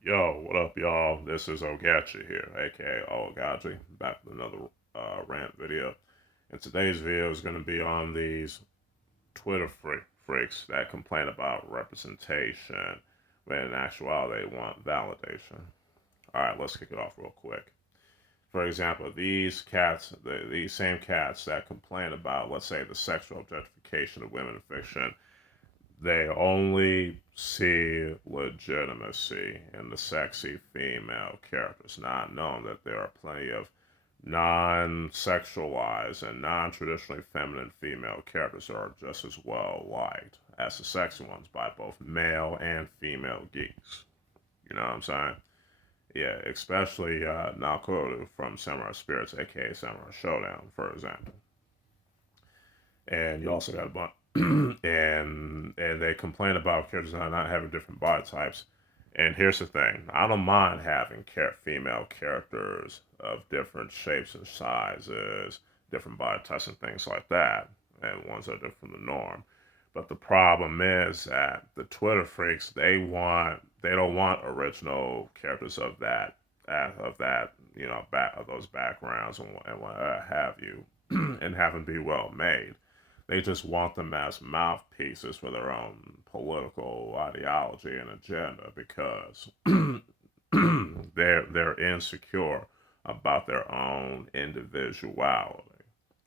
Yo, what up, y'all? This is Oaghaji here, aka Oaghaji, back with another rant video. And today's video is going to be on these Twitter freaks that complain about representation when in actuality they want validation. All right, let's kick it off real quick. For example, these same cats that complain about, let's say, the sexual objectification of women in fiction, they only see legitimacy in the sexy female characters, not knowing that there are plenty of non sexualized and non traditionally feminine female characters that are just as well liked as the sexy ones by both male and female geeks. You know what I'm saying? Yeah, especially Nakoru from Samurai Spirits, aka Samurai Showdown, for example. And you also got a bunch, and they complain about characters not having different body types. And here's the thing: I don't mind having female characters of different shapes and sizes, different body types, and things like that, and ones that are different from the norm. But the problem is that the Twitter freaks they don't want original characters of that back of those backgrounds and what have you, and have them be well made. They just want them as mouthpieces for their own political ideology and agenda because they're insecure about their own individuality.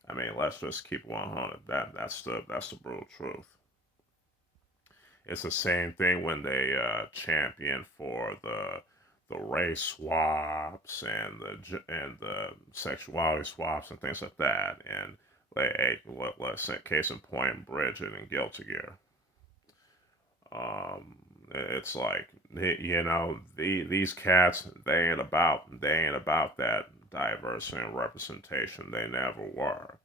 I mean, let's just keep 100. That's the brutal truth. It's the same thing when they champion for the race swaps and the sexuality swaps and things like that. And let's say case in point, Bridget and Guilty Gear. It's like these cats they ain't about that diversity and representation. They never were.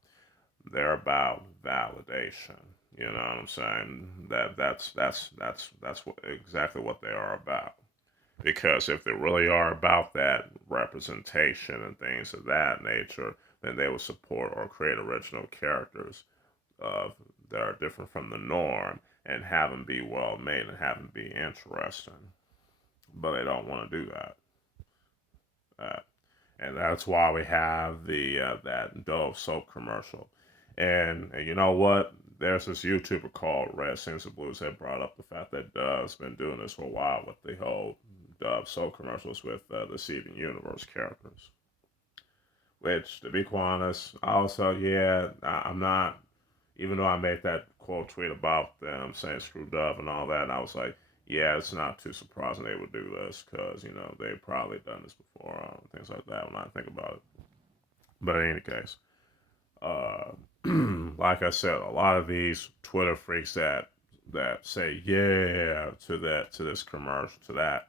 They're about validation. You know what I'm saying? That's exactly what they are about. Because if they really are about that representation and things of that nature, then they would support or create original characters of that are different from the norm and have them be well made and have them be interesting. But they don't want to do that. Uh, and that's why we have the that Dove soap commercial. And you know what? There's this YouTuber called Red Sings of Blues that brought up the fact that Dove's been doing this for a while with the whole Dove soap commercials with the Steven Universe characters. Which, to be quite honest, also, yeah, I'm not, even though I made that quote tweet about them saying screw Dove and all that, and I was like, yeah, it's not too surprising they would do this because, they've probably done this before, things like that when I think about it. But in any case, uh, like I said, a lot of these Twitter freaks that say yeah to this commercial to that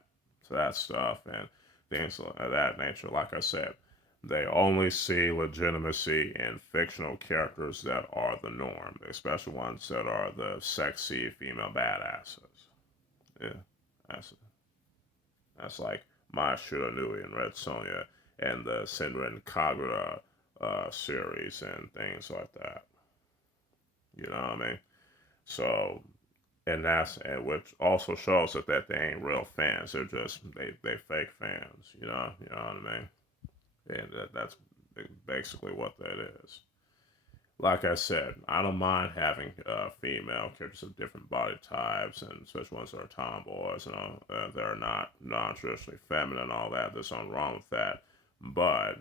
stuff and things of that nature. Like I said, they only see legitimacy in fictional characters that are the norm, especially ones that are the sexy female badasses. Yeah, that's that's like Maya Shiranui and Red Sonja and the Senran Kagura series and things like that. You know what I mean? So, and which also shows that they ain't real fans. They're just they fake fans. You know what I mean? And that's basically what that is. Like I said, I don't mind having female characters of different body types, and especially ones that are tomboys and all, that are not non-traditionally feminine and all that. There's nothing wrong with that, but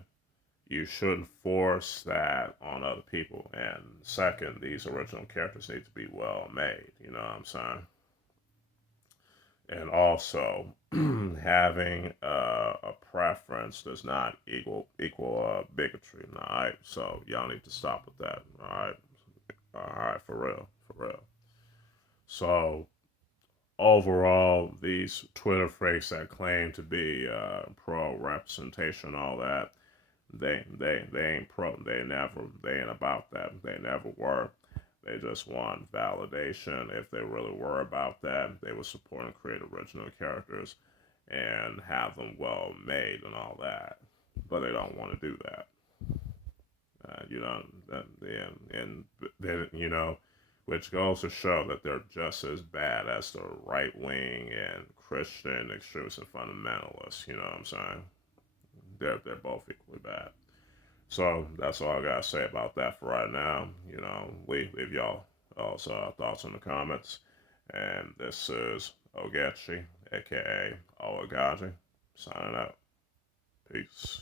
you shouldn't force that on other people. And second, these original characters need to be well made. You know what I'm saying? And also, having a preference does not equal bigotry. All right, so y'all need to stop with that. All right, for real. So overall, these Twitter freaks that claim to be pro representation, and all that, they ain't pro. They ain't about that. They never were. They just want validation. If they really were about that, they would support and create original characters and have them well made and all that. But they don't want to do that. You know, and then which goes to show that they're just as bad as the right wing and Christian extremists and fundamentalists. You know what I'm saying? They're both equally bad. So that's all I gotta say about that for right now. You know, leave y'all also thoughts in the comments. And this is Oaghaji, aka Oaghaji, signing out. Peace.